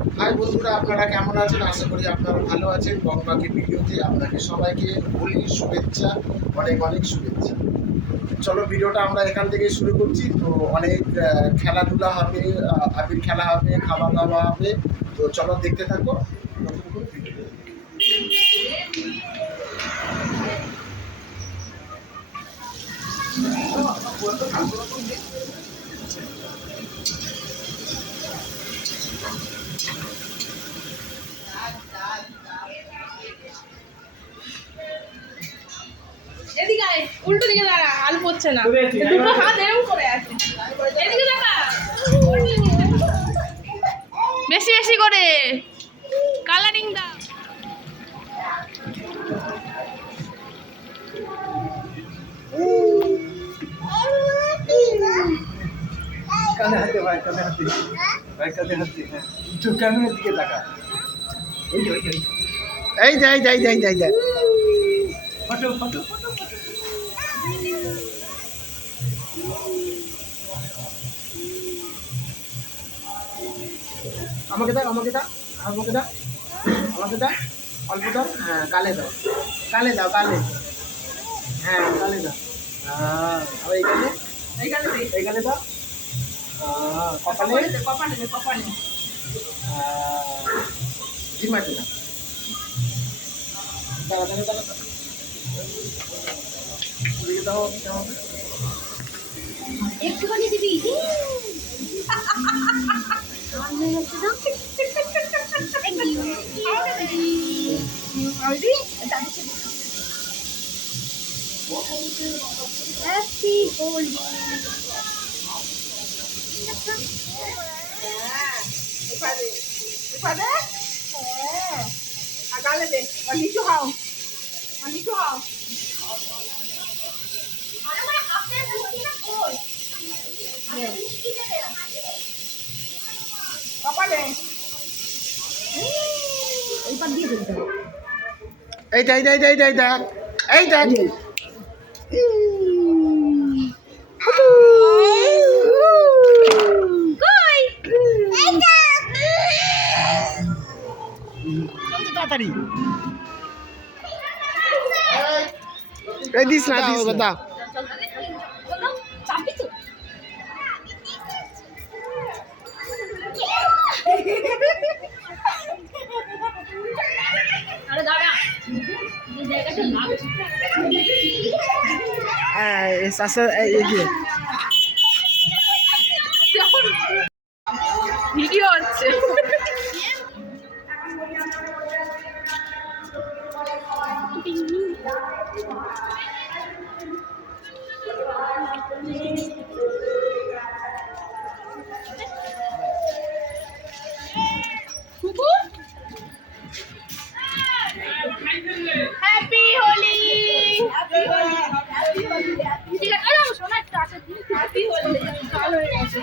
High বন্ধুরা, আপনারা কেমন আছেন? আশা করি আপনারা ভালো আছেন। বংবাকি ভিডিওতে আপনাকে সবাইকে হোলির শুভেচ্ছা, অনেক অনেক শুভেচ্ছা। চলো ভিডিওটা আমরা এখান থেকে শুরু করছি। তো অনেক খেলাধুলা হবে, আবির খেলা হবে, খাওয়া দাওয়া হবে। তো চলো দেখতে থাকো। এদিকে আয়, উল্টো দিকে দাঁড়া, আলু পড়ছে না। দুটো হাত এরকম করে আছে। এদিকে দাঁড়া, বেশি বেশি করে কালারিং দাও। কানে হাতে ভাই, কানে হাতে ভাই, কানে হাতে। হ্যাঁ, চোখ ক্যামেরার দিকে তাকা। এই যে এই যাই যাই যাই যাই যাই ফটো ফটো ফটো। আমাকে দাও, আমাকে দাও, আমাকে দাও, আমাকে দাও, অল্প দাও। হ্যাঁ, কালে দাও, কালে দাও, কালে। হ্যাঁ, কালে দাও। হ্যাঁ, আবার এইখানে, এইখানে দাও। কপালে, কপালে কপালে। জিমাতে দাও। দাঁড়া দাঁড়া দাঁড়া দাঁড়া। ওদিকে দাও, দাও। একটুখানি দিবি। হ্যাপি হোলি। আগালে দে, নিচু হাও, নিচু হাও। এই দেখ, এই দেখ, এই দেখ, এই দেখ। তাড়াতাড়ি এই দিস না, দিস না। ভিডিও হচ্ছে। হ্যাপি হোলি। ঠিক আছে, আরে শোনা একটু আছে। হ্যাপি হোলি। ভালো হয়ে গেছে।